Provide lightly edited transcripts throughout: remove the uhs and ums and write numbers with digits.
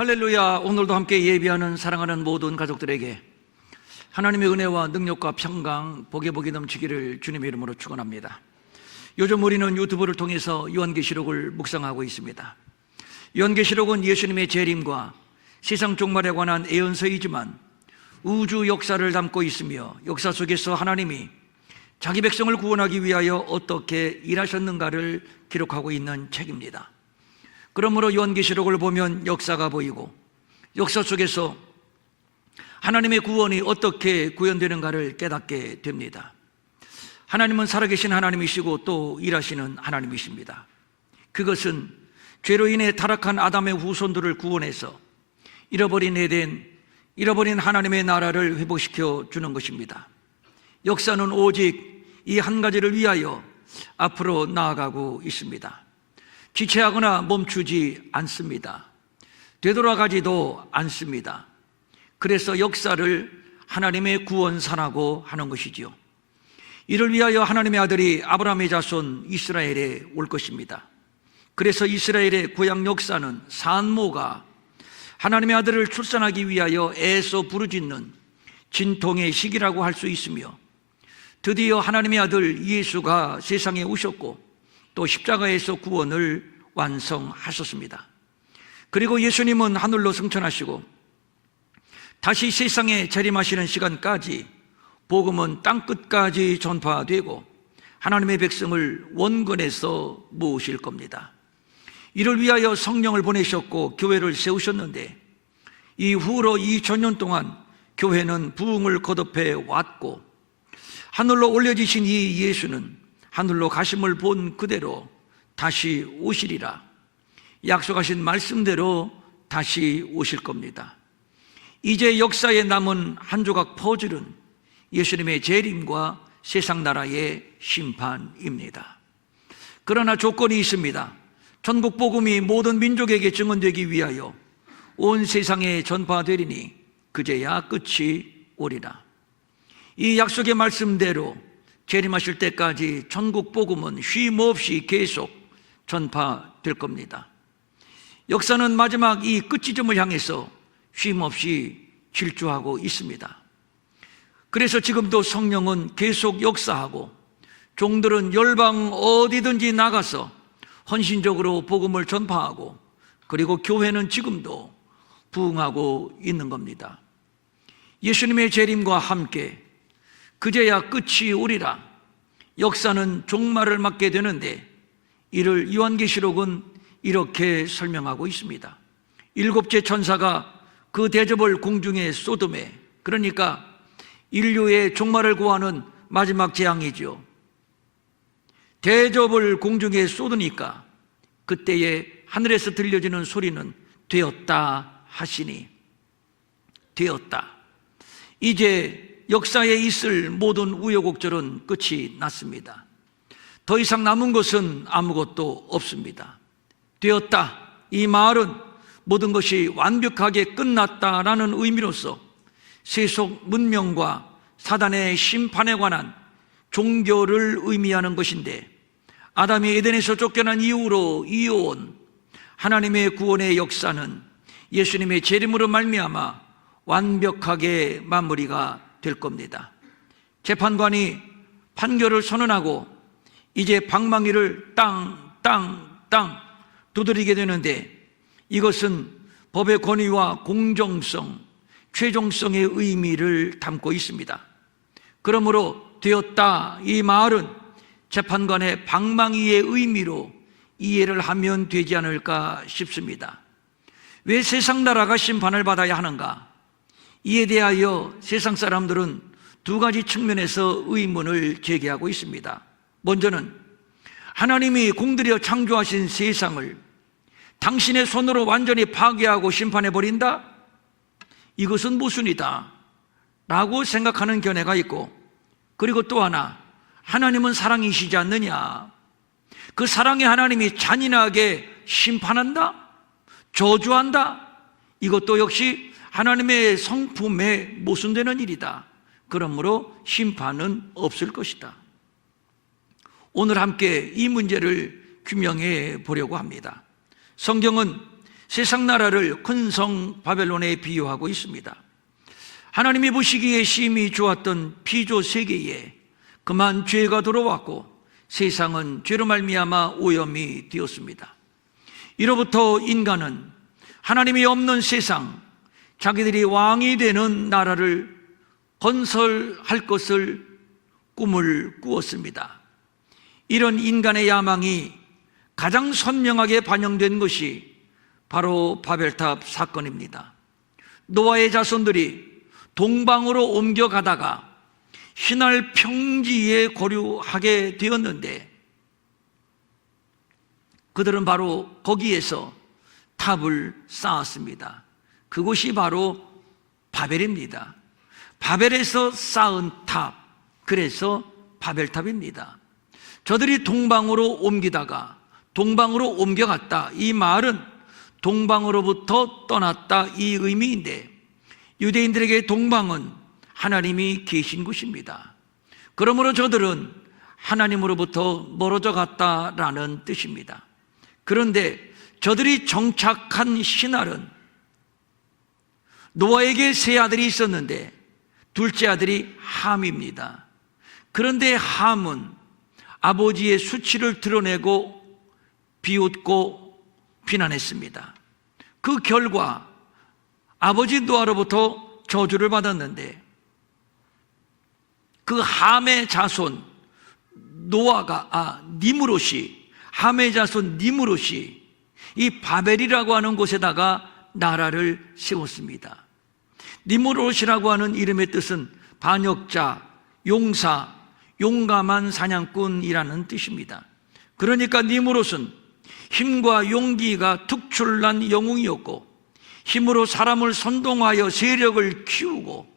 할렐루야. 오늘도 함께 예배하는 사랑하는 모든 가족들에게 하나님의 은혜와 능력과 평강, 복이 넘치기를 주님의 이름으로 축원합니다. 요즘 우리는 유튜브를 통해서 요한계시록을 묵상하고 있습니다. 요한계시록은 예수님의 재림과 세상 종말에 관한 예언서이지만 우주 역사를 담고 있으며 역사 속에서 하나님이 자기 백성을 구원하기 위하여 어떻게 일하셨는가를 기록하고 있는 책입니다. 그러므로 요한계시록을 보면 역사가 보이고 역사 속에서 하나님의 구원이 어떻게 구현되는가를 깨닫게 됩니다. 하나님은 살아계신 하나님이시고 또 일하시는 하나님이십니다. 그것은 죄로 인해 타락한 아담의 후손들을 구원해서 잃어버린 에덴, 잃어버린 하나님의 나라를 회복시켜 주는 것입니다. 역사는 오직 이 한 가지를 위하여 앞으로 나아가고 있습니다. 지체하거나 멈추지 않습니다. 되돌아가지도 않습니다. 그래서 역사를 하나님의 구원사라고 하는 것이지요. 이를 위하여 하나님의 아들이 아브라함의 자손 이스라엘에 올 것입니다. 그래서 이스라엘의 구약 역사는 산모가 하나님의 아들을 출산하기 위하여 애써 부르짖는 진통의 시기라고 할 수 있으며, 드디어 하나님의 아들 예수가 세상에 오셨고 또 십자가에서 구원을 완성하셨습니다. 그리고 예수님은 하늘로 승천하시고 다시 세상에 재림하시는 시간까지 복음은 땅끝까지 전파되고 하나님의 백성을 원건에서 모으실 겁니다. 이를 위하여 성령을 보내셨고 교회를 세우셨는데, 이후로 2000년 동안 교회는 부흥을 거듭해 왔고 하늘로 올려지신 이 예수는 하늘로 가심을 본 그대로 다시 오시리라. 약속하신 말씀대로 다시 오실 겁니다. 이제 역사에 남은 한 조각 퍼즐은 예수님의 재림과 세상 나라의 심판입니다. 그러나 조건이 있습니다. 전국 복음이 모든 민족에게 증언되기 위하여 온 세상에 전파되리니 그제야 끝이 오리라. 이 약속의 말씀대로 재림하실 때까지 전국 복음은 쉼 없이 계속 전파될 겁니다. 역사는 마지막 이 끝지점을 향해서 쉼 없이 질주하고 있습니다. 그래서 지금도 성령은 계속 역사하고 종들은 열방 어디든지 나가서 헌신적으로 복음을 전파하고, 그리고 교회는 지금도 부흥하고 있는 겁니다. 예수님의 재림과 함께 그제야 끝이 오리라. 역사는 종말을 맞게 되는데 이를 요한계시록은 이렇게 설명하고 있습니다. 일곱째 천사가 그 대접을 공중에 쏟음에, 그러니까 인류의 종말을 구하는 마지막 재앙이죠. 대접을 공중에 쏟으니까 그때에 하늘에서 들려지는 소리는 되었다 하시니, 되었다. 이제 역사에 있을 모든 우여곡절은 끝이 났습니다. 더 이상 남은 것은 아무것도 없습니다. 되었다, 이 말은 모든 것이 완벽하게 끝났다라는 의미로서 세속 문명과 사단의 심판에 관한 종교를 의미하는 것인데, 아담이 에덴에서 쫓겨난 이후로 이어온 하나님의 구원의 역사는 예수님의 재림으로 말미암아 완벽하게 마무리가 될 겁니다. 재판관이 판결을 선언하고 이제 방망이를 땅 두드리게 되는데, 이것은 법의 권위와 공정성, 최종성의 의미를 담고 있습니다. 그러므로 되었다, 이 말은 재판관의 방망이의 의미로 이해를 하면 되지 않을까 싶습니다. 왜 세상 나라가 심판을 받아야 하는가? 이에 대하여 세상 사람들은 두 가지 측면에서 의문을 제기하고 있습니다. 먼저는 하나님이 공들여 창조하신 세상을 당신의 손으로 완전히 파괴하고 심판해버린다? 이것은 모순이다 라고 생각하는 견해가 있고, 그리고 또 하나, 하나님은 사랑이시지 않느냐, 그 사랑의 하나님이 잔인하게 심판한다? 저주한다? 이것도 역시 하나님의 성품에 모순되는 일이다. 그러므로 심판은 없을 것이다. 오늘 함께 이 문제를 규명해 보려고 합니다. 성경은 세상 나라를 큰 성 바벨론에 비유하고 있습니다. 하나님이 보시기에 심히 좋았던 피조 세계에 그만 죄가 들어왔고 세상은 죄로 말미암아 오염이 되었습니다. 이로부터 인간은 하나님이 없는 세상, 자기들이 왕이 되는 나라를 건설할 것을 꿈을 꾸었습니다. 이런 인간의 야망이 가장 선명하게 반영된 것이 바로 바벨탑 사건입니다. 노아의 자손들이 동방으로 옮겨가다가 신할 평지에 거류하게 되었는데 그들은 바로 거기에서 탑을 쌓았습니다. 그곳이 바로 바벨입니다. 바벨에서 쌓은 탑, 그래서 바벨탑입니다. 저들이 동방으로 옮기다가 동방으로 옮겨갔다, 이 말은 동방으로부터 떠났다, 이 의미인데 유대인들에게 동방은 하나님이 계신 곳입니다. 그러므로 저들은 하나님으로부터 멀어져 갔다라는 뜻입니다. 그런데 저들이 정착한 신할은 노아에게 세 아들이 있었는데 둘째 아들이 함입니다. 그런데 함은 아버지의 수치를 드러내고 비웃고 비난했습니다. 그 결과 아버지 노아로부터 저주를 받았는데 그 함의 자손 니므롯이, 함의 자손 니므롯이 이 바벨이라고 하는 곳에다가 나라를 세웠습니다. 니므롯이라고 하는 이름의 뜻은 반역자, 용사, 용감한 사냥꾼이라는 뜻입니다. 그러니까 니므롯은 힘과 용기가 특출난 영웅이었고 힘으로 사람을 선동하여 세력을 키우고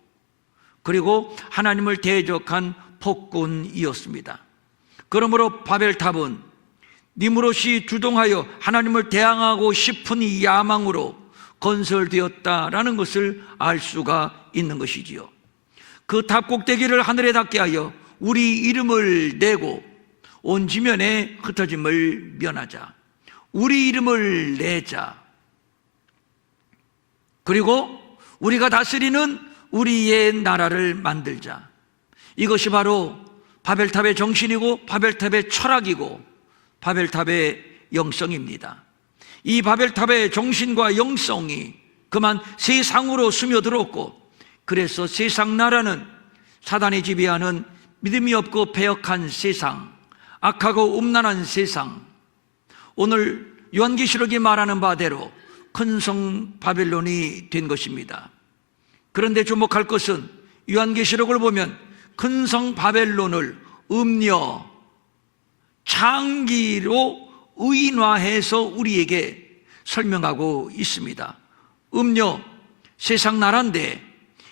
그리고 하나님을 대적한 폭군이었습니다. 그러므로 바벨탑은 니므롯이 주동하여 하나님을 대항하고 싶은 이 야망으로 건설되었다라는 것을 알 수가 있는 것이지요. 그 탑 꼭대기를 하늘에 닿게 하여 우리 이름을 내고 온 지면에 흩어짐을 면하자. 우리 이름을 내자. 그리고 우리가 다스리는 우리의 나라를 만들자. 이것이 바로 바벨탑의 정신이고 바벨탑의 철학이고 바벨탑의 영성입니다. 이 바벨탑의 정신과 영성이 그만 세상으로 스며들었고 그래서 세상 나라는 사단이 지배하는 믿음이 없고 패역한 세상, 악하고 음란한 세상, 오늘 요한계시록이 말하는 바대로 큰 성 바벨론이 된 것입니다. 그런데 주목할 것은 요한계시록을 보면 큰 성 바벨론을 음녀, 창기로 의인화해서 우리에게 설명하고 있습니다. 음녀, 세상 나라인데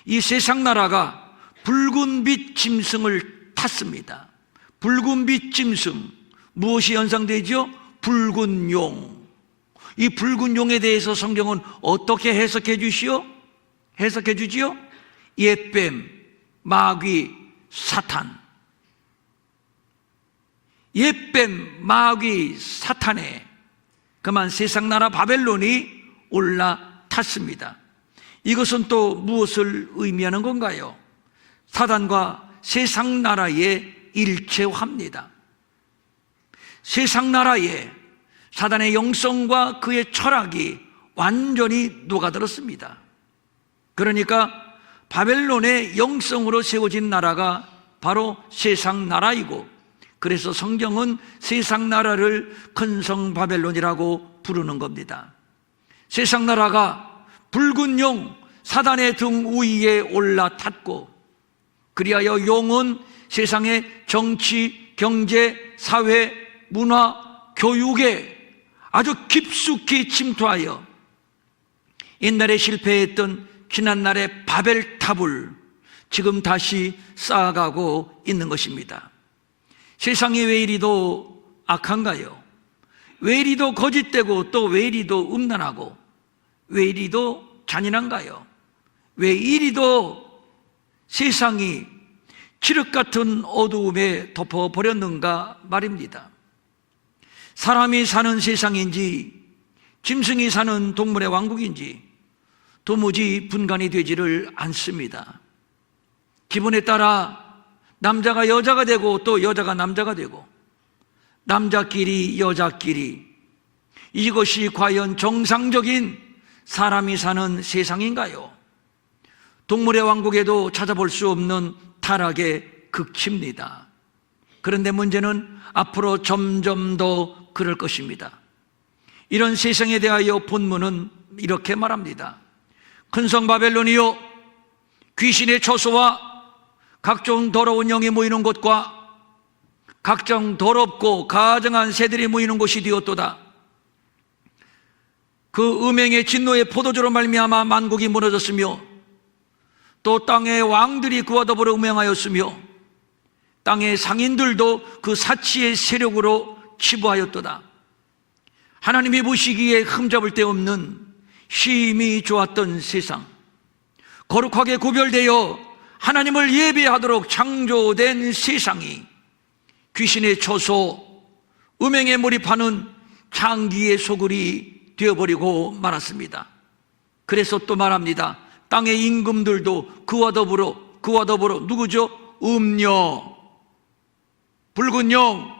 이 세상 나라가 붉은 빛 짐승을 탔습니다. 붉은 빛 짐승, 무엇이 연상되죠? 붉은 용. 이 붉은 용에 대해서 성경은 어떻게 해석해 주시오? 해석해 주지요? 옛뱀, 마귀, 사탄. 옛뱀, 마귀, 사탄에 그만 세상 나라 바벨론이 올라탔습니다. 이것은 또 무엇을 의미하는 건가요? 사단과 세상 나라의 일체화입니다. 세상 나라에 사단의 영성과 그의 철학이 완전히 녹아들었습니다. 그러니까 바벨론의 영성으로 세워진 나라가 바로 세상 나라이고 그래서 성경은 세상 나라를 큰 성 바벨론이라고 부르는 겁니다. 세상 나라가 붉은 용 사단의 등 위에 올라탔고 그리하여 용은 세상의 정치, 경제, 사회, 문화, 교육에 아주 깊숙이 침투하여 옛날에 실패했던 지난날의 바벨탑을 지금 다시 쌓아가고 있는 것입니다. 세상이 왜 이리도 악한가요? 왜 이리도 거짓되고 또 왜 이리도 음란하고 왜 이리도 잔인한가요? 왜 이리도 세상이 칠흑 같은 어두움에 덮어버렸는가 말입니다. 사람이 사는 세상인지 짐승이 사는 동물의 왕국인지 도무지 분간이 되지를 않습니다. 기분에 따라 남자가 여자가 되고 또 여자가 남자가 되고 남자끼리 여자끼리, 이것이 과연 정상적인 사람이 사는 세상인가요? 동물의 왕국에도 찾아볼 수 없는 타락의 극치입니다. 그런데 문제는 앞으로 점점 더 그럴 것입니다. 이런 세상에 대하여 본문은 이렇게 말합니다. 큰 성 바벨론이요, 귀신의 처소와 각종 더러운 영이 모이는 곳과 각종 더럽고 가증한 새들이 모이는 곳이 되었도다. 그 음행의 진노의 포도주로 말미암아 만국이 무너졌으며 또 땅의 왕들이 그와 더불어 음행하였으며 땅의 상인들도 그 사치의 세력으로 치부하였도다. 하나님이 보시기에 흠잡을 데 없는 심히 좋았던 세상, 거룩하게 구별되어 하나님을 예배하도록 창조된 세상이 귀신의 처소, 음행에 몰입하는 장기의 소굴이 되어버리고 말았습니다. 그래서 또 말합니다. 땅의 임금들도 그와 더불어 누구죠? 음녀, 붉은 영,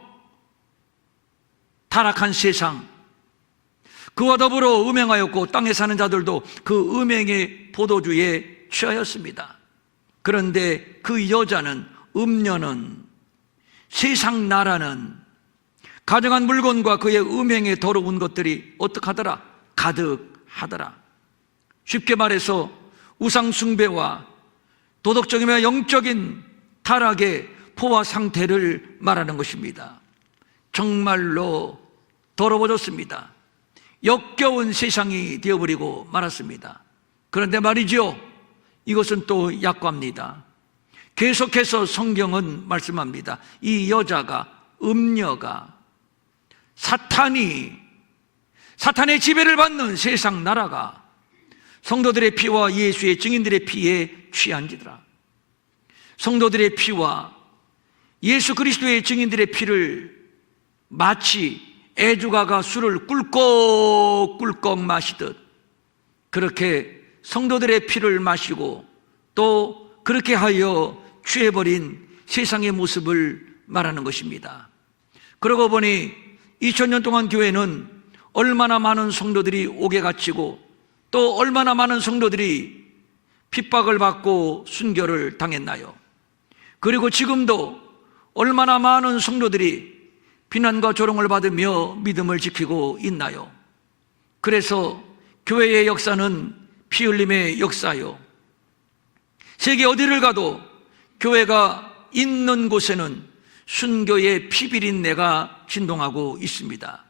타락한 세상, 그와 더불어 음행하였고 땅에 사는 자들도 그 음행의 포도주에 취하였습니다. 그런데 그 여자는, 음녀는, 세상 나라는 가정한 물건과 그의 음행에 더러운 것들이 어떡하더라? 가득하더라. 쉽게 말해서 우상 숭배와 도덕적이며 영적인 타락의 포화 상태를 말하는 것입니다. 정말로 더러워졌습니다. 역겨운 세상이 되어버리고 말았습니다. 그런데 말이죠, 이것은 또 약과입니다. 계속해서 성경은 말씀합니다. 이 여자가, 음녀가, 사탄의 지배를 받는 세상 나라가 성도들의 피와 예수의 증인들의 피에 취한지더라. 성도들의 피와 예수 그리스도의 증인들의 피를 마치 애주가가 술을 꿀꺽꿀꺽 마시듯 그렇게 성도들의 피를 마시고 또 그렇게 하여 취해버린 세상의 모습을 말하는 것입니다. 그러고 보니 2000년 동안 교회는 얼마나 많은 성도들이 옥에 갇히고 또 얼마나 많은 성도들이 핍박을 받고 순교를 당했나요? 그리고 지금도 얼마나 많은 성도들이 비난과 조롱을 받으며 믿음을 지키고 있나요? 그래서 교회의 역사는 피 흘림의 역사요, 세계 어디를 가도 교회가 있는 곳에는 순교의 피비린내가 진동하고 있습니다.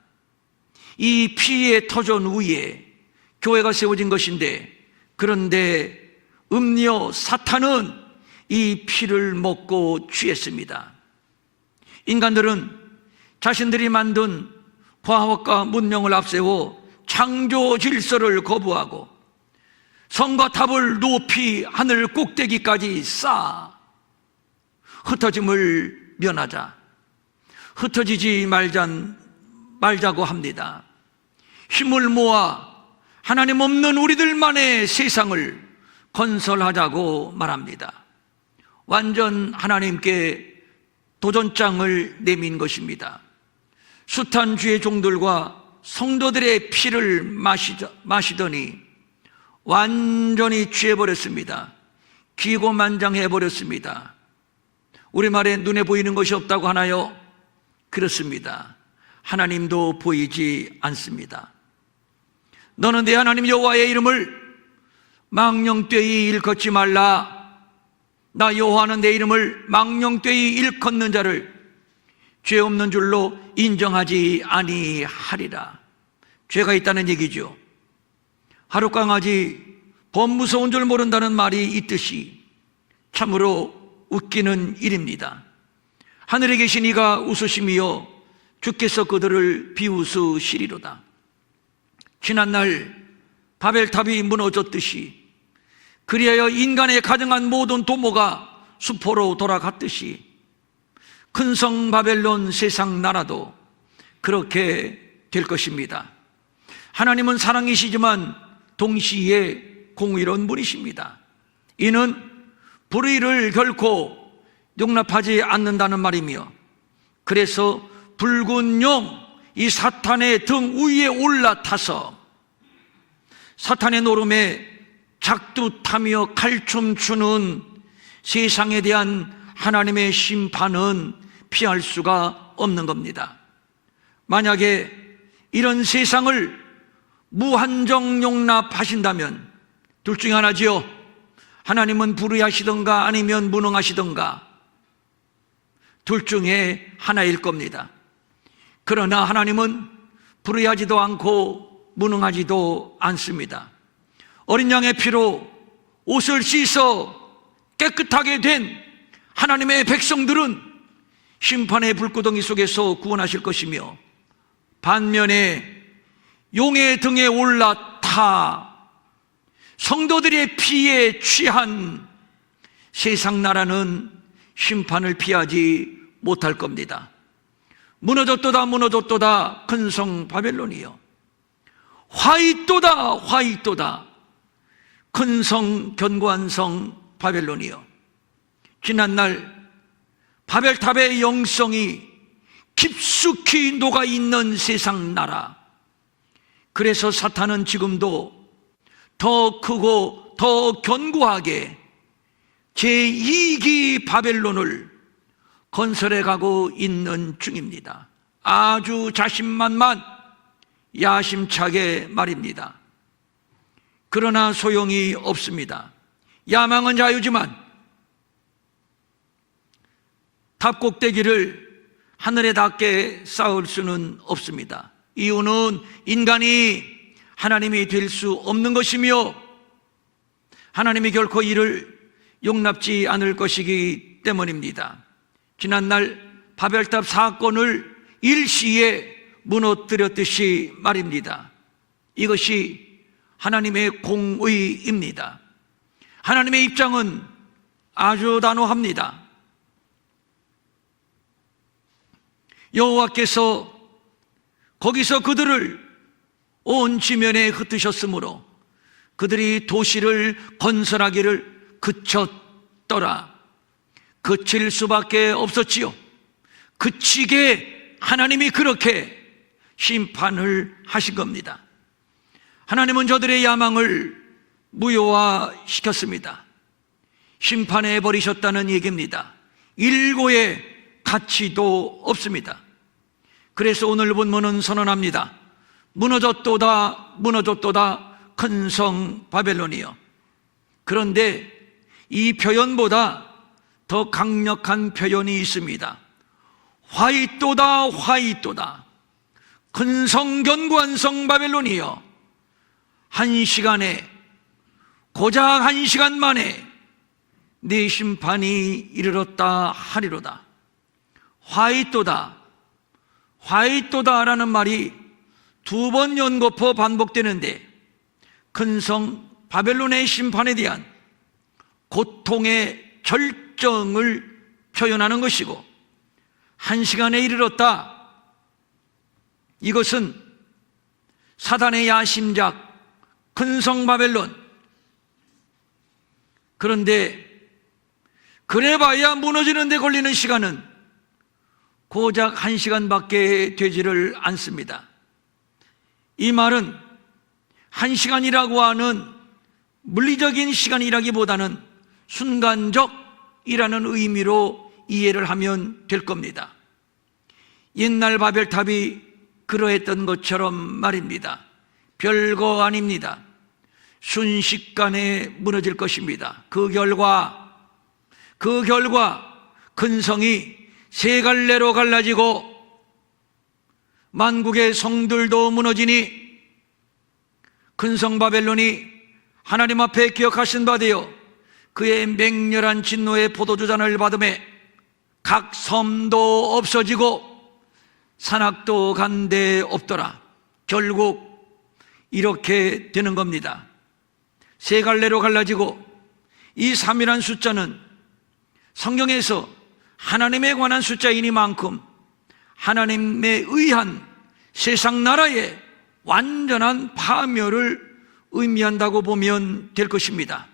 이 피의 터전 위에 교회가 세워진 것인데, 그런데 음녀 사탄은 이 피를 먹고 취했습니다. 인간들은 자신들이 만든 과학과 문명을 앞세워 창조 질서를 거부하고 성과 탑을 높이 하늘 꼭대기까지 쌓아 흩어짐을 면하자, 흩어지지 말자고 합니다. 힘을 모아 하나님 없는 우리들만의 세상을 건설하자고 말합니다. 완전 하나님께 도전장을 내민 것입니다. 숱한 주의 종들과 성도들의 피를 마시더니 완전히 취해버렸습니다. 기고만장해버렸습니다. 우리말에 눈에 보이는 것이 없다고 하나요? 그렇습니다. 하나님도 보이지 않습니다. 너는 내 하나님 여호와의 이름을 망령되이 일컫지 말라. 나 여호와는 내 이름을 망령되이 일컫는 자를 죄 없는 줄로 인정하지 아니하리라. 죄가 있다는 얘기죠. 하룻강아지 범 무서운 줄 모른다는 말이 있듯이 참으로 웃기는 일입니다. 하늘에 계신 이가 웃으시며 주께서 그들을 비웃으시리로다. 지난날 바벨탑이 무너졌듯이, 그리하여 인간의 가정한 모든 도모가 수포로 돌아갔듯이 큰 성 바벨론 세상 나라도 그렇게 될 것입니다. 하나님은 사랑이시지만 동시에 공의로운 분이십니다. 이는 불의를 결코 용납하지 않는다는 말이며, 그래서 붉은 용, 이 사탄의 등 위에 올라타서 사탄의 노름에 작두타며 칼춤추는 세상에 대한 하나님의 심판은 피할 수가 없는 겁니다. 만약에 이런 세상을 무한정 용납하신다면 둘 중에 하나지요. 하나님은 불의하시던가 아니면 무능하시던가, 둘 중에 하나일 겁니다. 그러나 하나님은 불의하지도 않고 무능하지도 않습니다. 어린 양의 피로 옷을 씻어 깨끗하게 된 하나님의 백성들은 심판의 불구덩이 속에서 구원하실 것이며, 반면에 용의 등에 올라타 성도들의 피에 취한 세상 나라는 심판을 피하지 못할 겁니다. 무너졌도다 무너졌도다 큰 성 바벨론이여, 화이또다 화이또다 큰 성 견고한 성 바벨론이여. 지난날 바벨탑의 영성이 깊숙이 녹아있는 세상 나라, 그래서 사탄은 지금도 더 크고 더 견고하게 제2기 바벨론을 건설해 가고 있는 중입니다. 아주 자신만만 야심차게 말입니다. 그러나 소용이 없습니다. 야망은 자유지만 탑 꼭대기를 하늘에 닿게 쌓을 수는 없습니다. 이유는 인간이 하나님이 될 수 없는 것이며, 하나님이 결코 이를 용납지 않을 것이기 때문입니다. 지난날 바벨탑 사건을 일시에 무너뜨렸듯이 말입니다. 이것이 하나님의 공의입니다. 하나님의 입장은 아주 단호합니다. 여호와께서 거기서 그들을 온 지면에 흩으셨으므로 그들이 도시를 건설하기를 그쳤더라. 그칠 수밖에 없었지요. 그치게 하나님이 그렇게 심판을 하신 겁니다. 하나님은 저들의 야망을 무효화시켰습니다. 심판해 버리셨다는 얘기입니다. 일고의 가치도 없습니다. 그래서 오늘 본문은 선언합니다. 무너졌도다 무너졌도다 큰 성 바벨론이여. 그런데 이 표현보다 더 강력한 표현이 있습니다. 화이또다 화이또다 큰 성 견고한 성 바벨론이여. 한 시간에, 고작 한 시간 만에 네 심판이 이르렀다 하리로다. 화이또다 화이또다라는 말이 두 번 연거푸 반복되는데, 큰 성 바벨론의 심판에 대한 고통의 절정을 표현하는 것이고, 한 시간에 이르렀다, 이것은 사단의 야심작 큰 성 바벨론. 그런데 그래봐야 무너지는 데 걸리는 시간은 고작 한 시간밖에 되지를 않습니다. 이 말은 한 시간이라고 하는 물리적인 시간이라기보다는 순간적이라는 의미로 이해를 하면 될 겁니다. 옛날 바벨탑이 그러했던 것처럼 말입니다. 별거 아닙니다. 순식간에 무너질 것입니다. 그 결과 큰 성이 세 갈래로 갈라지고 만국의 성들도 무너지니, 큰 성 바벨론이 하나님 앞에 기억하신 바 되어 그의 맹렬한 진노의 포도주잔을 받음에 각 섬도 없어지고 산악도 간데 없더라. 결국 이렇게 되는 겁니다. 세 갈래로 갈라지고, 이 3이란 숫자는 성경에서 하나님에 관한 숫자이니만큼 하나님에 의한 세상 나라의 완전한 파멸을 의미한다고 보면 될 것입니다.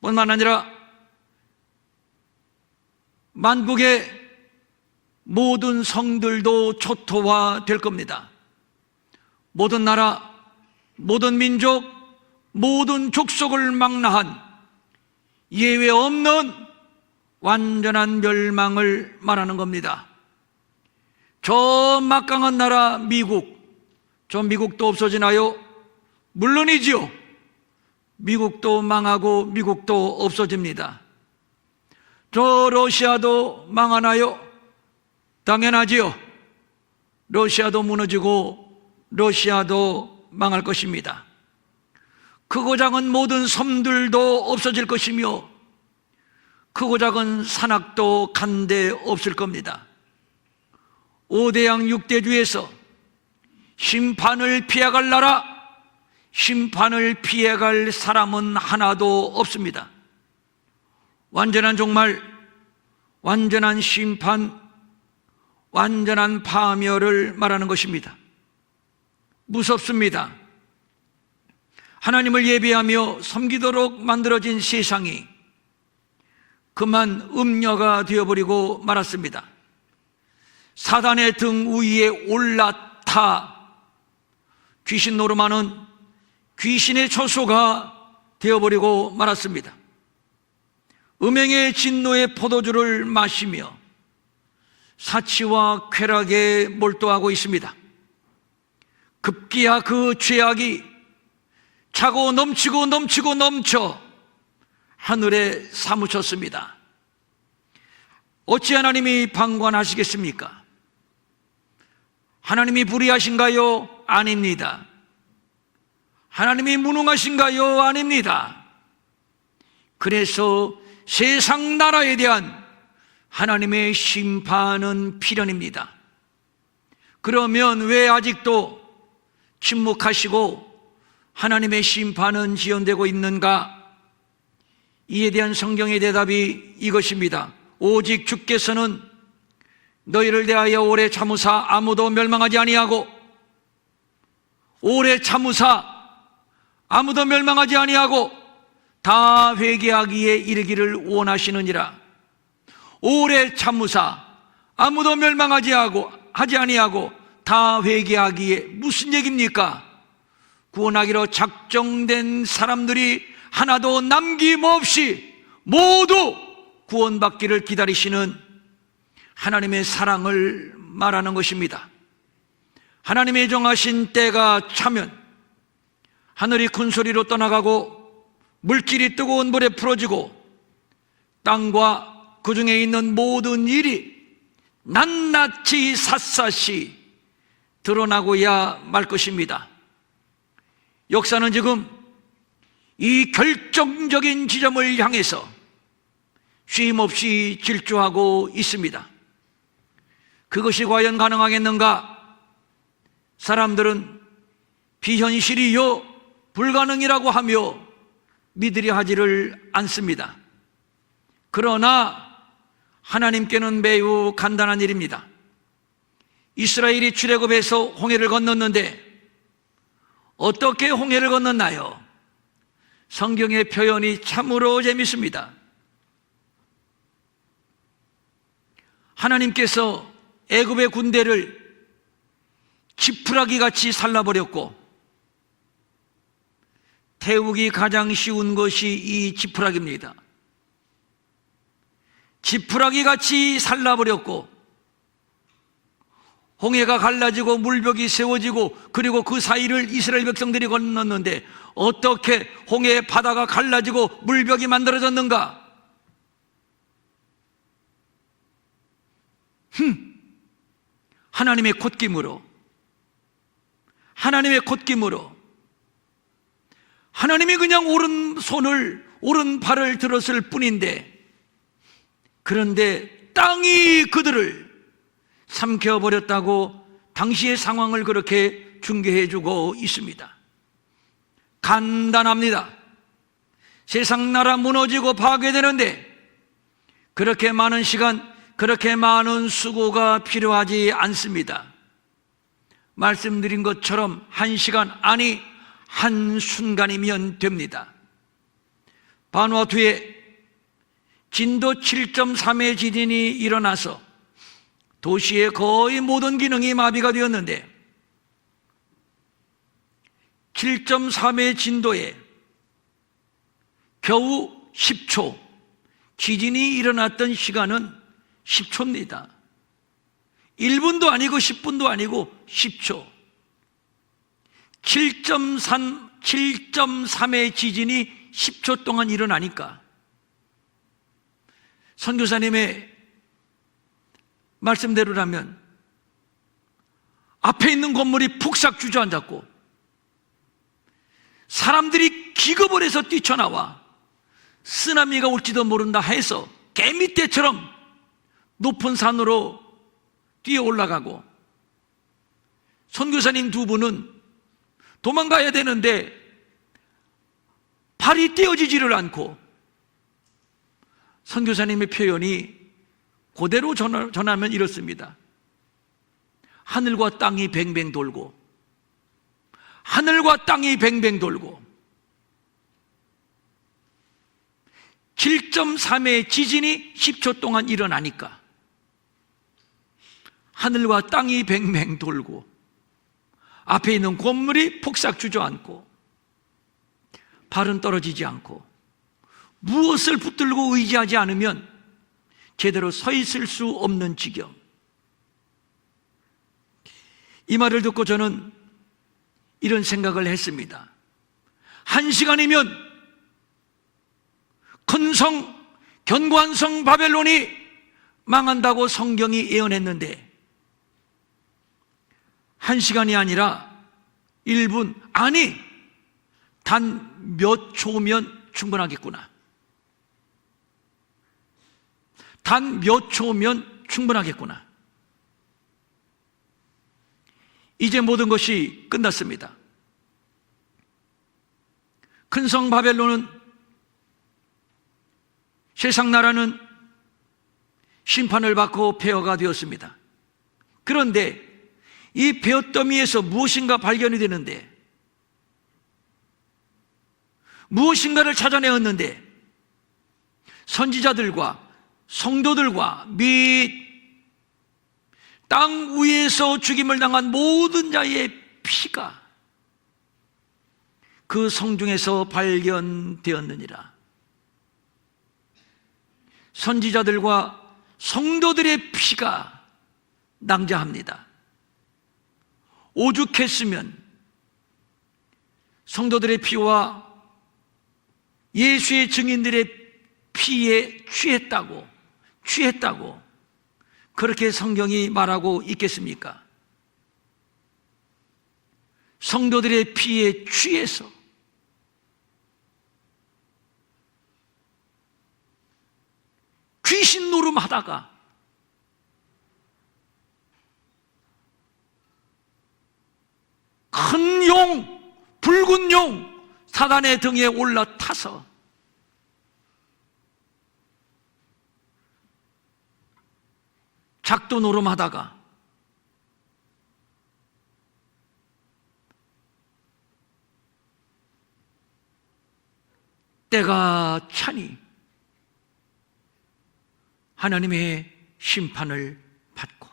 뿐만 아니라 만국의 모든 성들도 초토화될 겁니다. 모든 나라, 모든 민족, 모든 족속을 망라한 예외 없는 완전한 멸망을 말하는 겁니다. 저 막강한 나라 미국, 저 미국도 없어지나요? 물론이지요. 미국도 망하고 미국도 없어집니다. 저 러시아도 망하나요? 당연하지요. 러시아도 무너지고 러시아도 망할 것입니다. 크고 작은 모든 섬들도 없어질 것이며 크고 작은 산악도 간데 없을 겁니다. 5대양 6대주에서 심판을 피해갈 나라, 심판을 피해갈 사람은 하나도 없습니다. 완전한 종말, 완전한 심판, 완전한 파멸을 말하는 것입니다. 무섭습니다. 하나님을 예배하며 섬기도록 만들어진 세상이 그만 음녀가 되어버리고 말았습니다. 사단의 등 위에 올라타 귀신 노름하는 귀신의 처소가 되어버리고 말았습니다. 음행의 진노의 포도주를 마시며 사치와 쾌락에 몰두하고 있습니다. 급기야 그 죄악이 차고 넘치고 넘쳐 하늘에 사무쳤습니다. 어찌 하나님이 방관하시겠습니까? 하나님이 불의하신가요? 아닙니다. 하나님이 무능하신가요? 아닙니다. 그래서 세상 나라에 대한 하나님의 심판은 필연입니다. 그러면 왜 아직도 침묵하시고 하나님의 심판은 지연되고 있는가? 이에 대한 성경의 대답이 이것입니다. 오직 주께서는 너희를 대하여 오래 참으사 아무도 멸망하지 아니하고, 오래 참으사 아무도 멸망하지 아니하고 다 회개하기에 이르기를 원하시느니라. 오래 참으사 아무도 멸망하지 하지 아니하고 다 회개하기에 무슨 얘기입니까? 구원하기로 작정된 사람들이 하나도 남김없이 모두 구원받기를 기다리시는 하나님의 사랑을 말하는 것입니다. 하나님의 정하신 때가 차면 하늘이 큰 소리로 떠나가고 물질이 뜨거운 물에 풀어지고 땅과 그 중에 있는 모든 일이 낱낱이 샅샅이 드러나고야 말 것입니다. 역사는 지금 이 결정적인 지점을 향해서 쉼없이 질주하고 있습니다. 그것이 과연 가능하겠는가? 사람들은 비현실이요 불가능이라고 하며 믿으려 하지를 않습니다. 그러나 하나님께는 매우 간단한 일입니다. 이스라엘이 출애굽해서 홍해를 건넜는데 어떻게 홍해를 건넜나요? 성경의 표현이 참으로 재밌습니다. 하나님께서 애굽의 군대를 지푸라기 같이 살라버렸고, 태우기 가장 쉬운 것이 이 지푸라기입니다. 지푸라기 같이 살라버렸고 홍해가 갈라지고 물벽이 세워지고 그리고 그 사이를 이스라엘 백성들이 건넜는데 어떻게 홍해 바다가 갈라지고 물벽이 만들어졌는가? 하나님의 콧김으로, 하나님의 콧김으로. 하나님이 그냥 오른발을 들었을 뿐인데, 그런데 땅이 그들을 삼켜버렸다고 당시의 상황을 그렇게 중계해주고 있습니다. 간단합니다. 세상 나라 무너지고 파괴되는데 그렇게 많은 시간, 그렇게 많은 수고가 필요하지 않습니다. 말씀드린 것처럼 1시간, 아니 한순간이면 됩니다. 바누아투에 진도 7.3의 지진이 일어나서 도시의 거의 모든 기능이 마비가 되었는데 7.3의 진도에 겨우 10초, 지진이 일어났던 시간은 10초입니다. 1분도 아니고 10분도 아니고 10초. 7.3의 지진이 10초 동안 일어나니까 선교사님의 말씀대로라면 앞에 있는 건물이 푹싹 주저앉았고 사람들이 기겁을 해서 뛰쳐나와 쓰나미가 올지도 모른다 해서 개미떼처럼 높은 산으로 뛰어 올라가고, 선교사님 두 분은 도망가야 되는데 발이 떼어지지를 않고, 선교사님의 표현이 그대로 전하면 이렇습니다. 하늘과 땅이 뱅뱅 돌고, 하늘과 땅이 뱅뱅 돌고, 7.3의 지진이 10초 동안 일어나니까 하늘과 땅이 뱅뱅 돌고 앞에 있는 건물이 폭삭 주저앉고 발은 떨어지지 않고 무엇을 붙들고 의지하지 않으면 제대로 서 있을 수 없는 지경. 이 말을 듣고 저는 이런 생각을 했습니다. 1시간이면 큰 성, 견고한 성 바벨론이 망한다고 성경이 예언했는데 1시간이 아니라 1분, 아니 단 몇 초면 충분하겠구나. 단 몇 초면 충분하겠구나. 이제 모든 것이 끝났습니다. 큰 성 바벨론은, 세상 나라는 심판을 받고 폐허가 되었습니다. 그런데 이 폐허더미에서 무엇인가 발견이 되는데, 무엇인가를 찾아내었는데, 선지자들과 성도들과 및 땅 위에서 죽임을 당한 모든 자의 피가 그 성중에서 발견되었느니라. 선지자들과 성도들의 피가 낭자합니다. 오죽했으면 성도들의 피와 예수의 증인들의 피에 취했다고 그렇게 성경이 말하고 있겠습니까? 성도들의 피에 취해서 귀신 노름하다가 큰 용, 붉은 용 사단의 등에 올라타서 작도 노름하다가 때가 차니 하나님의 심판을 받고,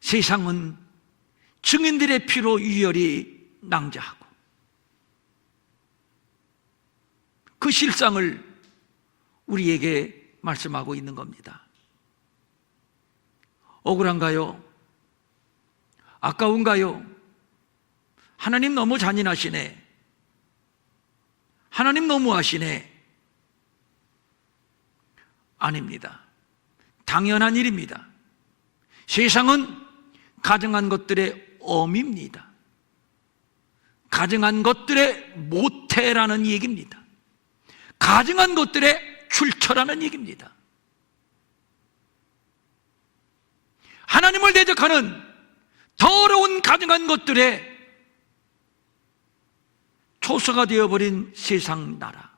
세상은 증인들의 피로 유혈이 낭자하고, 그 실상을 우리에게 말씀하고 있는 겁니다. 억울한가요? 아까운가요? 하나님 너무 잔인하시네. 하나님 너무하시네. 아닙니다. 당연한 일입니다. 세상은 가증한 것들의 엄입니다. 가증한 것들의 모태라는 얘기입니다. 가증한 것들의 출처라는 얘기입니다. 하나님을 대적하는 더러운 가증한 것들의 초소가 되어버린 세상 나라.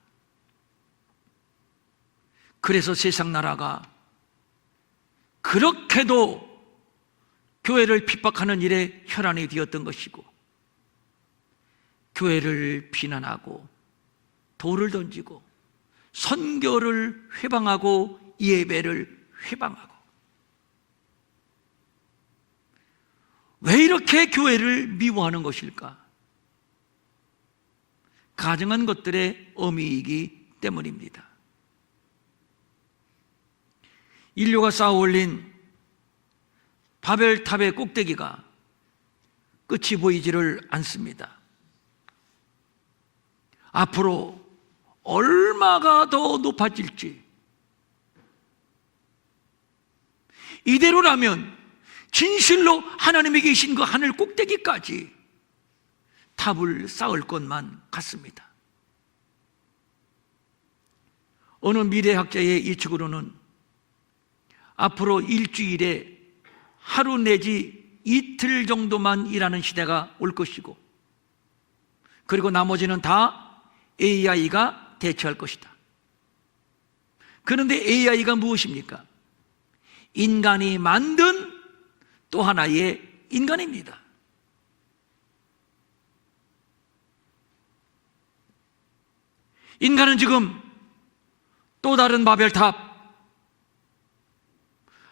그래서 세상 나라가 그렇게도 교회를 핍박하는 일에 혈안이 되었던 것이고, 교회를 비난하고 돌을 던지고 선교를 회방하고 예배를 회방하고, 왜 이렇게 교회를 미워하는 것일까? 가증한 것들의 어미이기 때문입니다. 인류가 쌓아 올린 바벨탑의 꼭대기가 끝이 보이지를 않습니다. 앞으로 얼마가 더 높아질지, 이대로라면 진실로 하나님이 계신 그 하늘 꼭대기까지 탑을 쌓을 것만 같습니다. 어느 미래학자의 예측으로는 앞으로 일주일에 하루 내지 이틀 정도만 일하는 시대가 올 것이고, 그리고 나머지는 다 AI가 대체할 것이다. 그런데 AI가 무엇입니까? 인간이 만든 또 하나의 인간입니다. 인간은 지금 또 다른 바벨탑,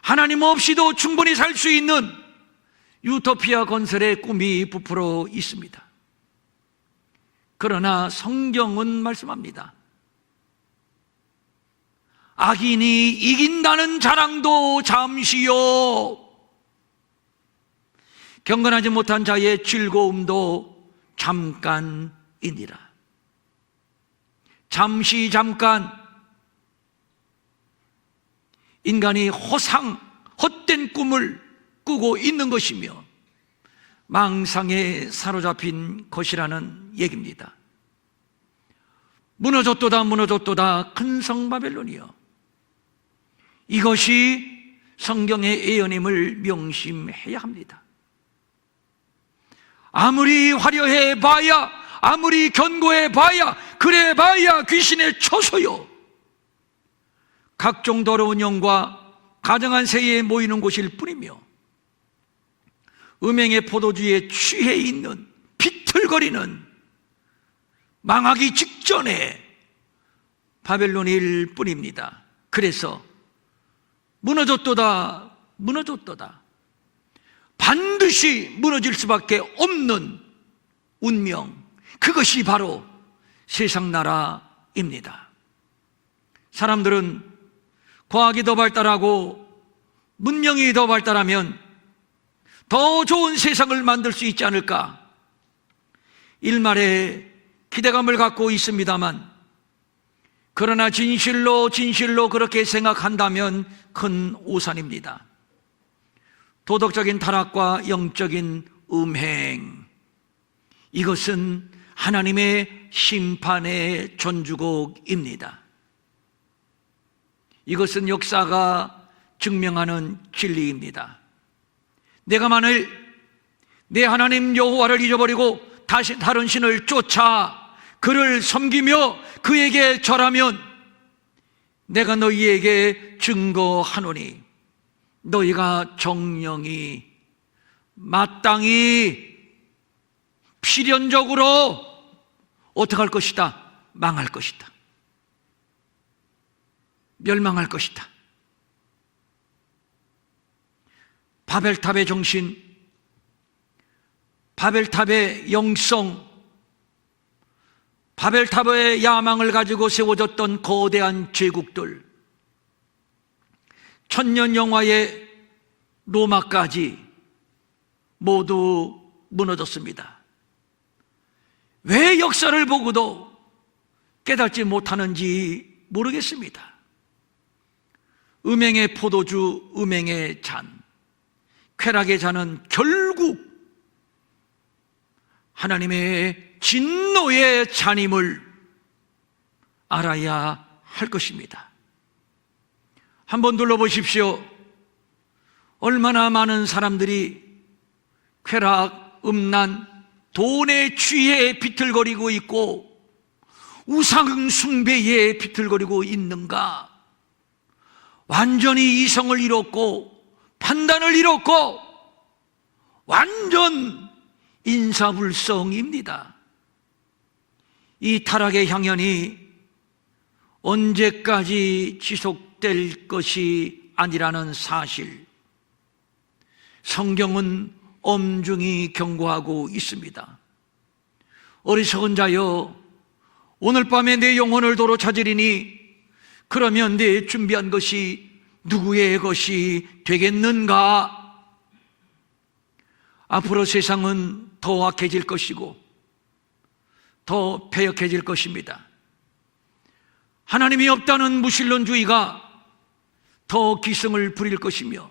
하나님 없이도 충분히 살 수 있는 유토피아 건설의 꿈이 부풀어 있습니다. 그러나 성경은 말씀합니다. 악인이 이긴다는 자랑도 잠시요, 경건하지 못한 자의 즐거움도 잠깐이니라. 잠시 잠깐 인간이 헛된 꿈을 꾸고 있는 것이며 망상에 사로잡힌 것이라는 얘기입니다. 무너졌도다 무너졌도다 큰 성 바벨론이여, 이것이 성경의 예언임을 명심해야 합니다. 아무리 화려해 봐야, 아무리 견고해 봐야, 그래 봐야 귀신의 처소요, 각종 더러운 영과 가정한 새에 모이는 곳일 뿐이며, 음행의 포도주에 취해 있는 비틀거리는 망하기 직전에 바벨론일 뿐입니다. 그래서 무너졌도다 무너졌도다, 반드시 무너질 수밖에 없는 운명, 그것이 바로 세상 나라입니다. 사람들은 과학이 더 발달하고 문명이 더 발달하면 더 좋은 세상을 만들 수 있지 않을까, 일말의 기대감을 갖고 있습니다만, 그러나 진실로 그렇게 생각한다면 큰 오산입니다. 도덕적인 타락과 영적인 음행, 이것은 하나님의 심판의 전주곡입니다. 이것은 역사가 증명하는 진리입니다. 내가 만일 내 하나님 여호와를 잊어버리고 다시 다른 신을 쫓아 그를 섬기며 그에게 절하면, 내가 너희에게 증거하노니 너희가 정령이 마땅히 필연적으로 어떻게 할 것이다? 망할 것이다. 멸망할 것이다. 바벨탑의 정신, 바벨탑의 영성, 바벨탑의 야망을 가지고 세워졌던 거대한 제국들, 천년영화의 로마까지 모두 무너졌습니다. 왜 역사를 보고도 깨닫지 못하는지 모르겠습니다. 음행의 포도주, 음행의 잔, 쾌락의 잔은 결국 하나님의 진노의 잔임을 알아야 할 것입니다. 한번 둘러보십시오. 얼마나 많은 사람들이 쾌락, 음란, 돈에 취해 비틀거리고 있고 우상 숭배에 비틀거리고 있는가? 완전히 이성을 잃었고 판단을 잃었고 완전 인사불성입니다. 이 타락의 향연이 언제까지 지속될 것이 아니라는 사실, 성경은 엄중히 경고하고 있습니다. 어리석은 자여, 오늘 밤에 내 영혼을 도로 찾으리니 그러면 내 준비한 것이 누구의 것이 되겠는가? 앞으로 세상은 더 악해질 것이고 더 패역해질 것입니다. 하나님이 없다는 무신론주의가 더 기승을 부릴 것이며,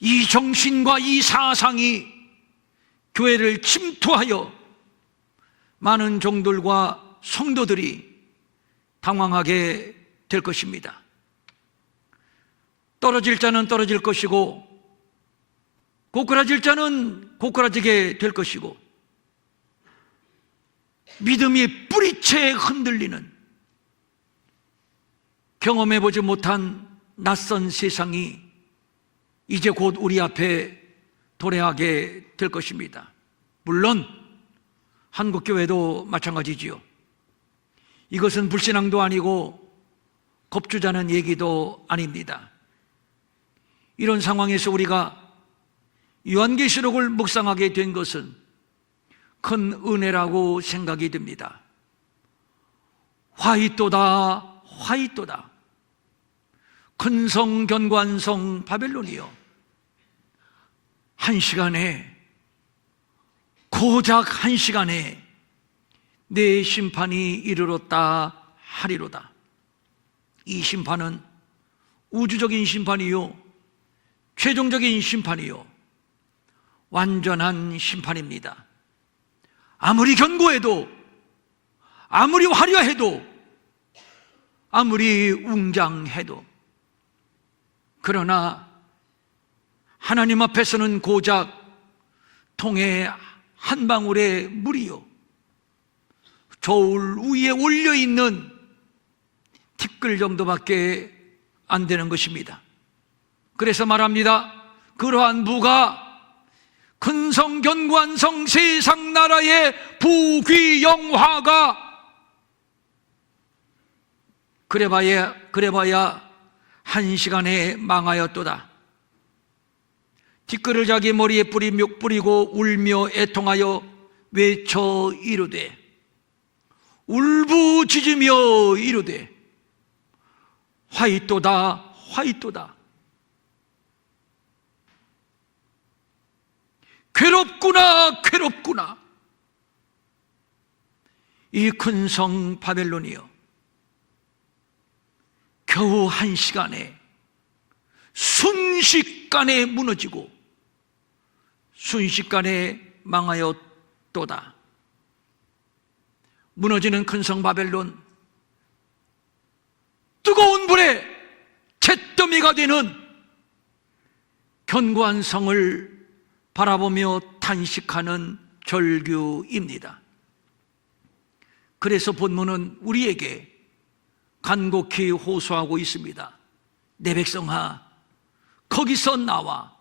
이 정신과 이 사상이 교회를 침투하여 많은 종들과 성도들이 당황하게 될 것입니다. 떨어질 자는 떨어질 것이고 고꾸라질 자는 고꾸라지게 될 것이고, 믿음이 뿌리채 흔들리는, 경험해보지 못한 낯선 세상이 이제 곧 우리 앞에 도래하게 될 것입니다. 물론 한국교회도 마찬가지지요. 이것은 불신앙도 아니고 겁주자는 얘기도 아닙니다. 이런 상황에서 우리가 요한계시록을 묵상하게 된 것은 큰 은혜라고 생각이 듭니다. 화이또다, 화이또다. 큰 성 견고한 바벨론이요, 한 시간에, 고작 한 시간에 내 심판이 이르렀다 하리로다. 이 심판은 우주적인 심판이요, 최종적인 심판이요, 완전한 심판입니다. 아무리 견고해도, 아무리 화려해도, 아무리 웅장해도, 그러나 하나님 앞에서는 고작 통에 한 방울의 물이요, 저울 위에 올려있는 티끌 정도밖에 안 되는 것입니다. 그래서 말합니다. 그러한 무가 근성 견고한 성 세상 나라의 부귀영화가 그래봐야 한 시간에 망하였도다. 티끌을 자기 머리에 뿌리고 울며 애통하여 외쳐 이르되, 울부짖으며 이르되 화이또다, 화이또다. 괴롭구나, 괴롭구나. 이 큰 성 바벨론이요, 겨우 한 시간에, 순식간에 무너지고 순식간에 망하였도다. 무너지는 큰 성 바벨론, 뜨거운 불에 잿더미가 되는 견고한 성을 바라보며 탄식하는 절규입니다. 그래서 본문은 우리에게 간곡히 호소하고 있습니다. 내 백성아, 거기서 나와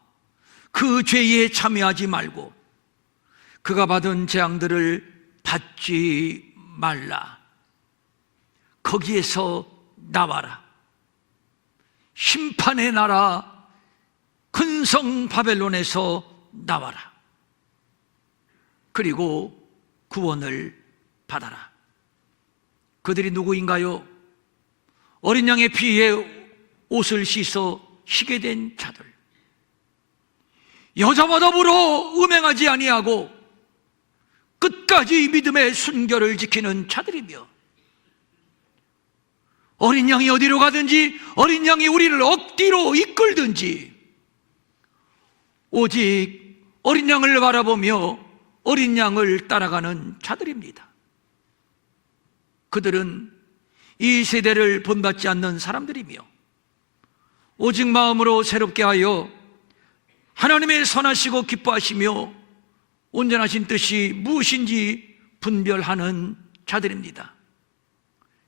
그 죄에 참여하지 말고 그가 받은 재앙들을 받지 말라. 거기에서 나와라. 심판의 나라 큰 성 바벨론에서 나와라. 그리고 구원을 받아라. 그들이 누구인가요? 어린 양의 피에 옷을 씻어 희게 된 자들, 여자와 더불어 음행하지 아니하고 끝까지 믿음의 순결을 지키는 자들이며, 어린 양이 어디로 가든지, 어린 양이 우리를 억지로 이끌든지 오직 어린 양을 바라보며 어린 양을 따라가는 자들입니다. 그들은 이 세대를 본받지 않는 사람들이며 오직 마음으로 새롭게 하여 하나님의 선하시고 기뻐하시며 온전하신 뜻이 무엇인지 분별하는 자들입니다.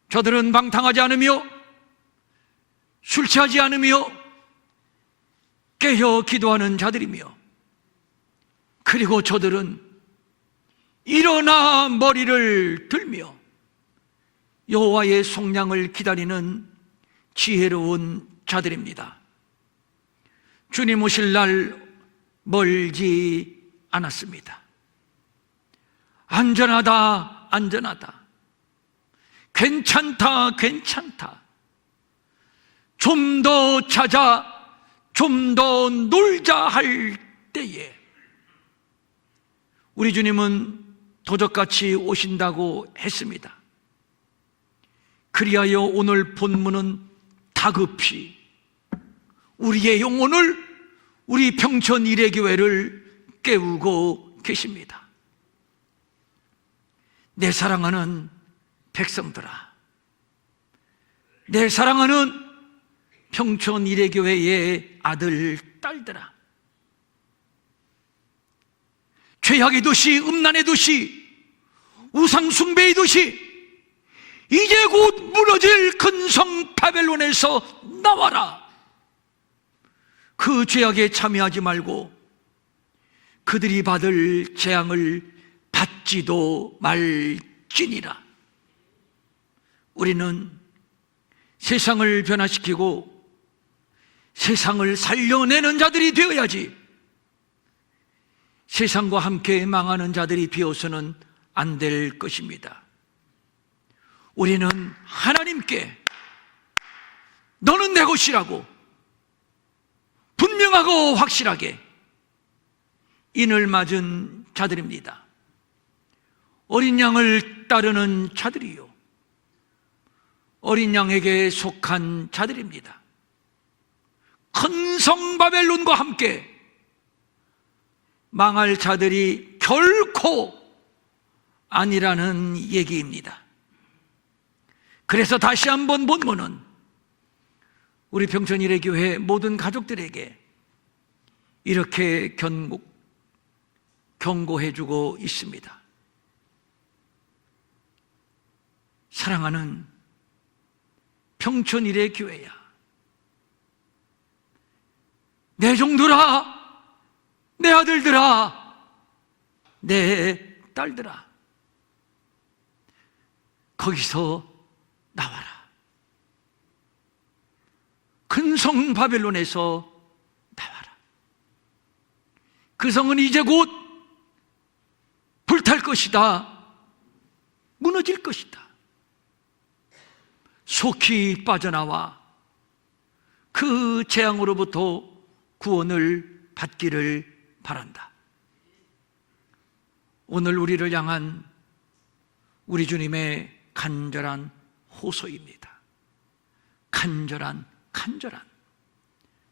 저들은 방탕하지 않으며 술 취하지 않으며 깨어 기도하는 자들이며, 그리고 저들은 일어나 머리를 들며 여호와의 속량을 기다리는 지혜로운 자들입니다. 주님 오실 날 멀지 않았습니다. 안전하다, 안전하다. 괜찮다, 괜찮다. 좀 더 자자, 좀 더 놀자 할 때에 우리 주님은 도적같이 오신다고 했습니다. 그리하여 오늘 본문은 다급히 우리의 영혼을, 우리 평천 일회교회를 깨우고 계십니다. 내 사랑하는 백성들아, 내 사랑하는 평천 일회교회의 아들, 딸들아, 죄악의 도시, 음란의 도시, 우상숭배의 도시, 이제 곧 무너질 큰 성 바벨론에서 나와라. 그 죄악에 참여하지 말고 그들이 받을 재앙을 받지도 말지니라. 우리는 세상을 변화시키고 세상을 살려내는 자들이 되어야지, 세상과 함께 망하는 자들이 되어서는 안 될 것입니다. 우리는 하나님께 너는 내 것이라고 분명하고 확실하게 인을 맞은 자들입니다. 어린 양을 따르는 자들이요, 어린 양에게 속한 자들입니다. 큰 성 바벨론과 함께 망할 자들이 결코 아니라는 얘기입니다. 그래서 다시 한번 본문은 우리 평천 일회교회 모든 가족들에게 이렇게 경고해주고 있습니다. 사랑하는 평천 일회교회야, 내 종들아, 내 아들들아, 내 딸들아, 거기서 나와라. 큰 성 바벨론에서 나와라. 그 성은 이제 곧 불탈 것이다, 무너질 것이다. 속히 빠져나와 그 재앙으로부터 구원을 받기를 바란다. 오늘 우리를 향한 우리 주님의 간절한 호소입니다. 간절한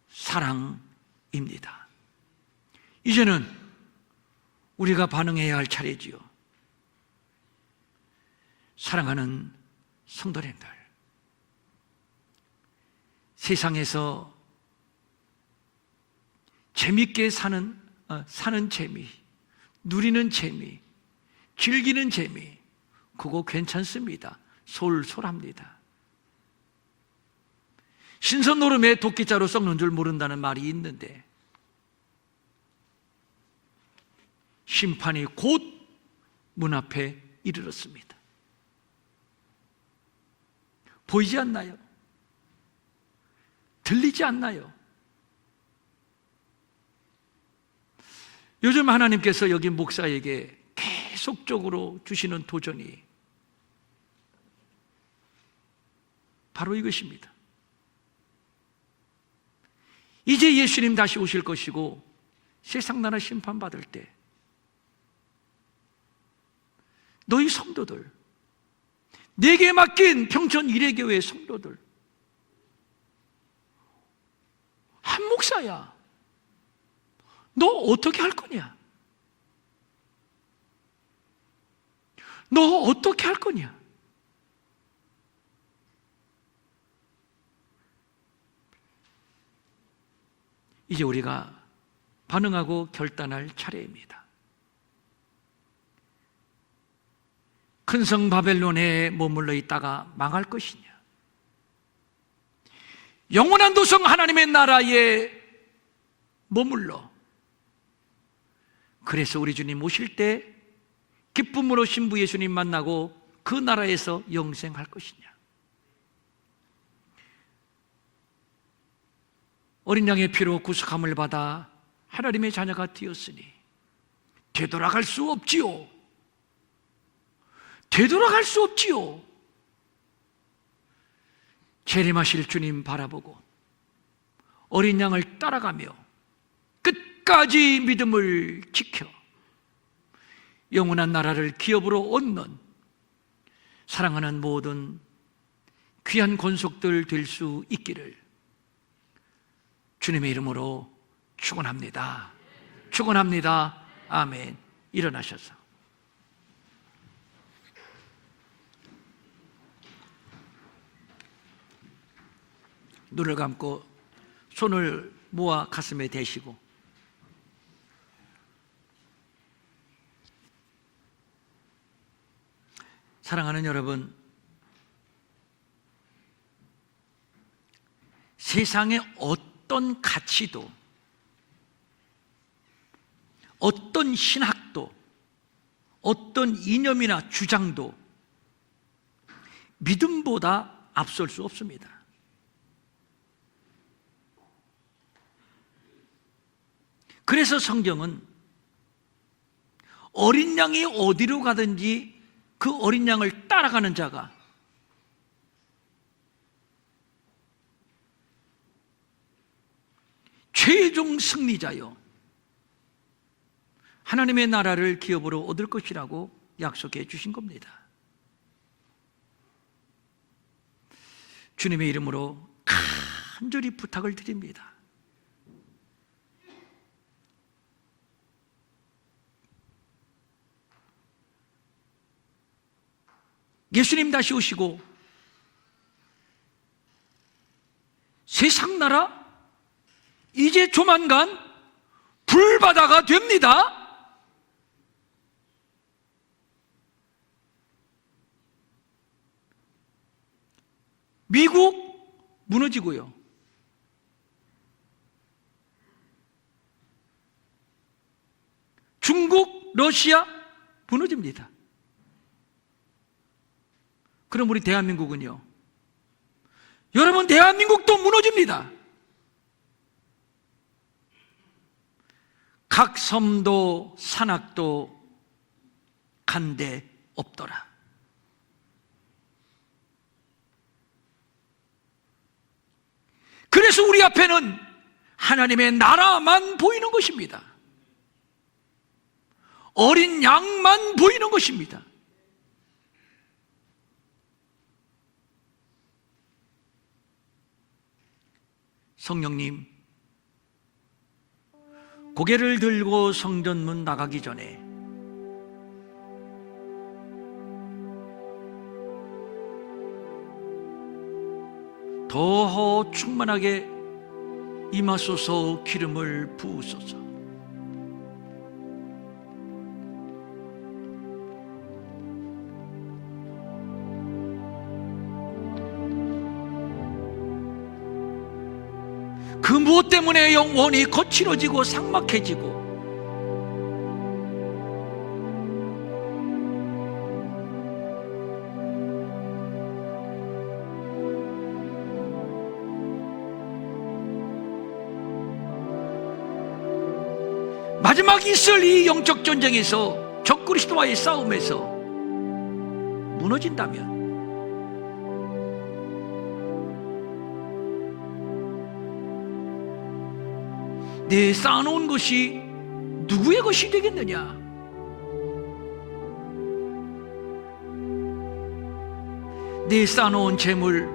사랑입니다. 이제는 우리가 반응해야 할 차례지요. 사랑하는 성도님들, 세상에서 재밌게 사는 재미, 누리는 재미, 즐기는 재미, 그거 괜찮습니다. 솔솔합니다. 신선 노름에 도끼자루 썩는 줄 모른다는 말이 있는데, 심판이 곧 문 앞에 이르렀습니다. 보이지 않나요? 들리지 않나요? 요즘 하나님께서 여기 목사에게 계속적으로 주시는 도전이 바로 이것입니다. 이제 예수님 다시 오실 것이고 세상 나라 심판받을 때 너희 성도들, 내게 맡긴 평천 일회교회 성도들, 한 목사야, 너 어떻게 할 거냐? 너 어떻게 할 거냐? 이제 우리가 반응하고 결단할 차례입니다. 큰 성 바벨론에 머물러 있다가 망할 것이냐, 영원한 도성 하나님의 나라에 머물러. 그래서 우리 주님 오실 때 기쁨으로 신부 예수님 만나고 그 나라에서 영생할 것이냐. 어린 양의 피로 구속함을 받아 하나님의 자녀가 되었으니 되돌아갈 수 없지요. 되돌아갈 수 없지요. 재림하실 주님 바라보고 어린 양을 따라가며 끝까지 믿음을 지켜 영원한 나라를 기업으로 얻는 사랑하는 모든 귀한 권속들 될 수 있기를 주님의 이름으로 축원합니다. 축원합니다. 아멘. 일어나셔서 눈을 감고 손을 모아 가슴에 대시고 사랑하는 여러분, 세상의 어떤 가치도 어떤 신학도 어떤 이념이나 주장도 믿음보다 앞설 수 없습니다. 그래서 성경은 어린 양이 어디로 가든지 그 어린 양을 따라가는 자가 최종 승리자요 하나님의 나라를 기업으로 얻을 것이라고 약속해 주신 겁니다. 주님의 이름으로 간절히 부탁을 드립니다. 예수님 다시 오시고 세상 나라 이제 조만간 불바다가 됩니다. 미국 무너지고요. 중국, 러시아 무너집니다. 그럼 우리 대한민국은요? 여러분, 대한민국도 무너집니다. 각 섬도 산악도 간데 없더라. 그래서 우리 앞에는 하나님의 나라만 보이는 것입니다. 어린 양만 보이는 것입니다. 성령님, 고개를 들고 성전문 나가기 전에 더 충만하게 임하소서. 기름을 부으소서. 그 무엇 때문에 영혼이 거칠어지고 삭막해지고 마지막 있을 이 영적 전쟁에서 적그리스도와의 싸움에서 무너진다면 내 쌓아놓은 것이 누구의 것이 되겠느냐? 내 쌓아놓은 재물,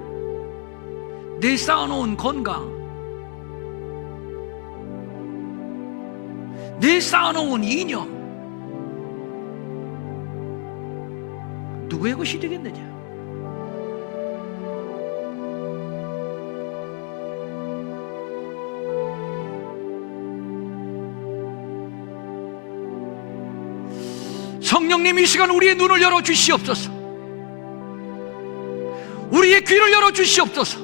내 쌓아놓은 건강, 내 쌓아놓은 이념, 누구의 것이 되겠느냐? 성령님, 이 시간 우리의 눈을 열어 주시옵소서. 우리의 귀를 열어 주시옵소서.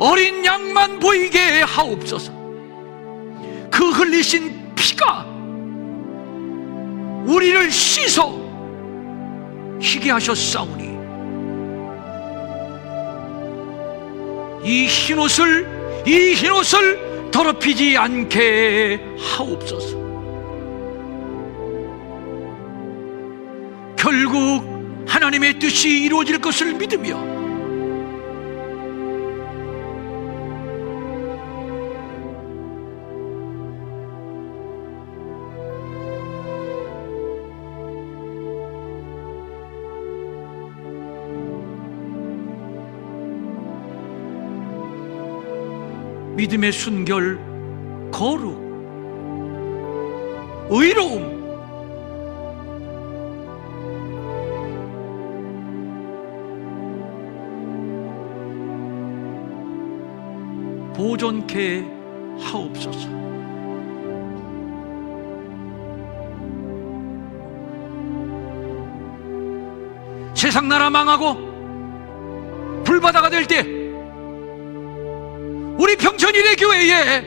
어린 양만 보이게 하옵소서. 그 흘리신 피가 우리를 씻어 희게 하셨사오니 이 흰옷을 더럽히지 않게 하옵소서. 결국 하나님의 뜻이 이루어질 것을 믿으며 믿음의 순결, 거룩, 의로움, 보존케 하옵소서. 세상 나라 망하고 불바다가 될 때 우리 평천일의 교회의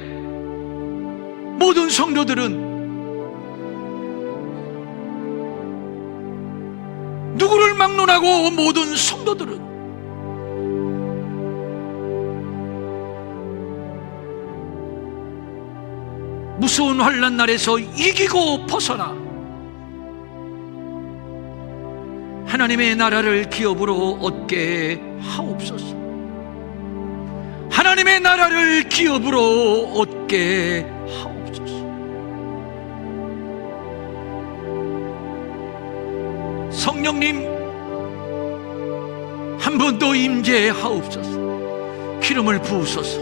모든 성도들은 누구를 막론하고 모든 성도들은 무서운 환난 날에서 이기고 벗어나 하나님의 나라를 기업으로 얻게 하옵소서. 하나님의 나라를 기업으로 얻게 하옵소서. 성령님 한 번 더 임재하옵소서. 기름을 부으소서.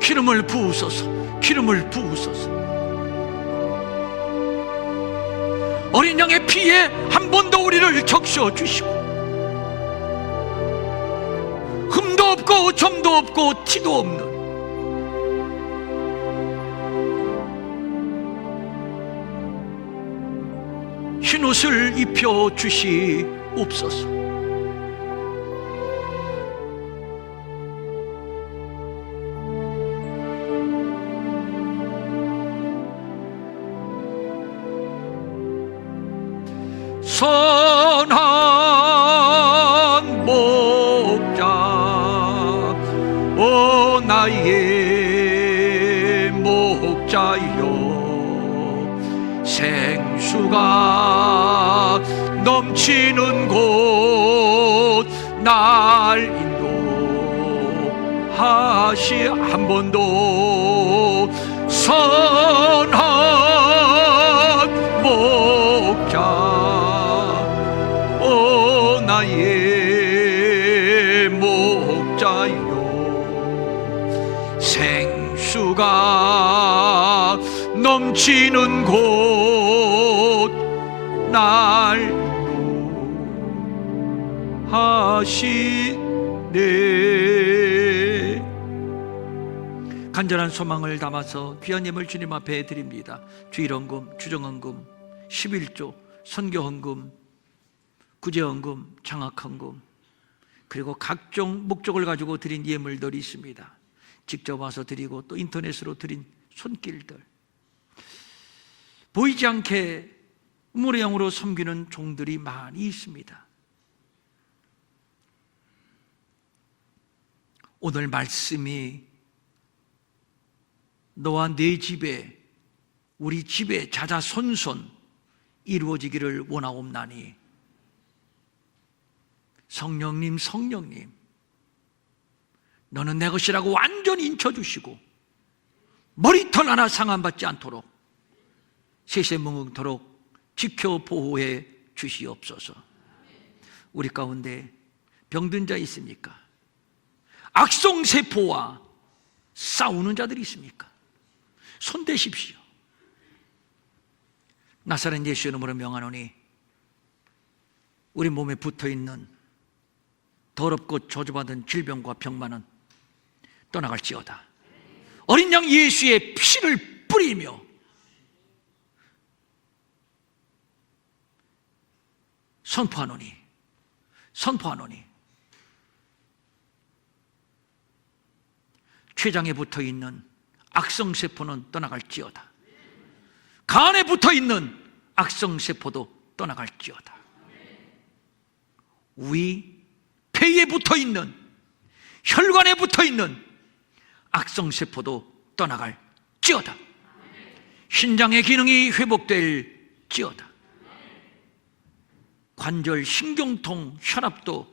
기름을 부으소서. 기름을 부으소서. 어린 양의 피에 한 번 더 우리를 적셔 주시고 흠도 없고 점도 없고 티도 없는 흰옷을 입혀 주시옵소서. 선한 목자 오 나의 목자여 생수가 넘치는 곳 날 인도하시. 한 번 더 선한 목자 오 나의 목자여 생수가 넘치는 곳 날 인도하시네. 간절한 소망을 담아서 귀한 예물 주님 앞에 드립니다. 주일헌금, 주정헌금, 11조, 선교헌금, 구제헌금, 장학헌금, 그리고 각종 목적을 가지고 드린 예물들이 있습니다. 직접 와서 드리고 또 인터넷으로 드린 손길들, 보이지 않게 모래양으로 섬기는 종들이 많이 있습니다. 오늘 말씀이 너와 내 집에, 우리 집에 자자손손 이루어지기를 원하옵나니 성령님, 성령님, 너는 내 것이라고 완전히 인쳐주시고 머리털 하나 상함받지 않도록 세세무궁토록 지켜 보호해 주시옵소서. 우리 가운데 병든 자 있습니까? 악성세포와 싸우는 자들이 있습니까? 손대십시오. 나사렛 예수의 이름으로 명하노니 우리 몸에 붙어있는 더럽고 저주받은 질병과 병만은 떠나갈지어다. 어린 양 예수의 피를 뿌리며 선포하노니 췌장에 붙어있는 악성세포는 떠나갈지어다. 간에 붙어있는 악성세포도 떠나갈지어다. 위, 폐에 붙어있는, 혈관에 붙어있는 악성세포도 떠나갈지어다. 신장의 기능이 회복될지어다. 관절, 신경통, 혈압도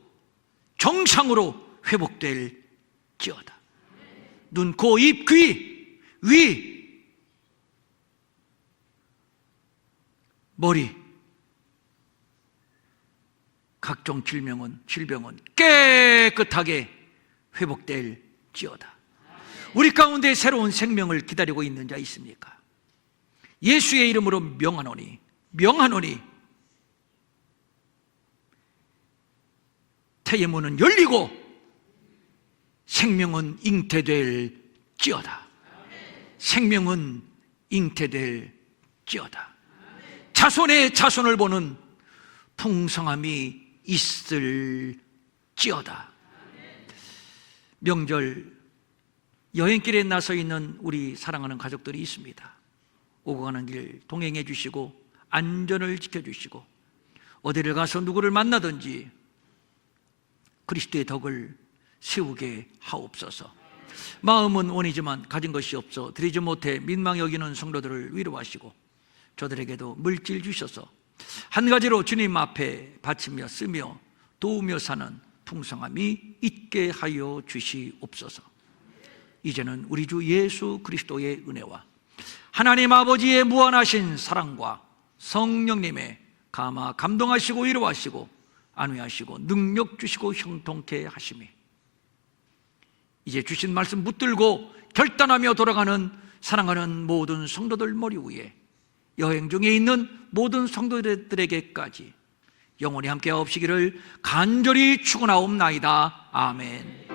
정상으로 회복될지어다. 눈, 코, 입, 귀, 위, 머리, 각종 질병은 깨끗하게 회복될지어다. 우리 가운데 새로운 생명을 기다리고 있는 자 있습니까? 예수의 이름으로 명하노니 태의 문은 열리고 생명은 잉태될지어다. 생명은 잉태될지어다. 자손의 자손을 보는 풍성함이 있을지어다. 명절 여행길에 나서 있는 우리 사랑하는 가족들이 있습니다. 오고 가는 길 동행해 주시고 안전을 지켜주시고 어디를 가서 누구를 만나든지 그리스도의 덕을 세우게 하옵소서. 마음은 원이지만 가진 것이 없어 드리지 못해 민망히 여기는 성도들을 위로하시고 저들에게도 물질 주셔서 한 가지로 주님 앞에 바치며 쓰며 도우며 사는 풍성함이 있게 하여 주시옵소서. 이제는 우리 주 예수 그리스도의 은혜와 하나님 아버지의 무한하신 사랑과 성령님의 감화 감동하시고 위로하시고 안위하시고 능력 주시고 형통케 하심이 이제 주신 말씀 붙들고 결단하며 돌아가는 사랑하는 모든 성도들 머리 위에 여행 중에 있는 모든 성도들에게까지 영원히 함께 하옵시기를 간절히 축원하옵나이다. 아멘.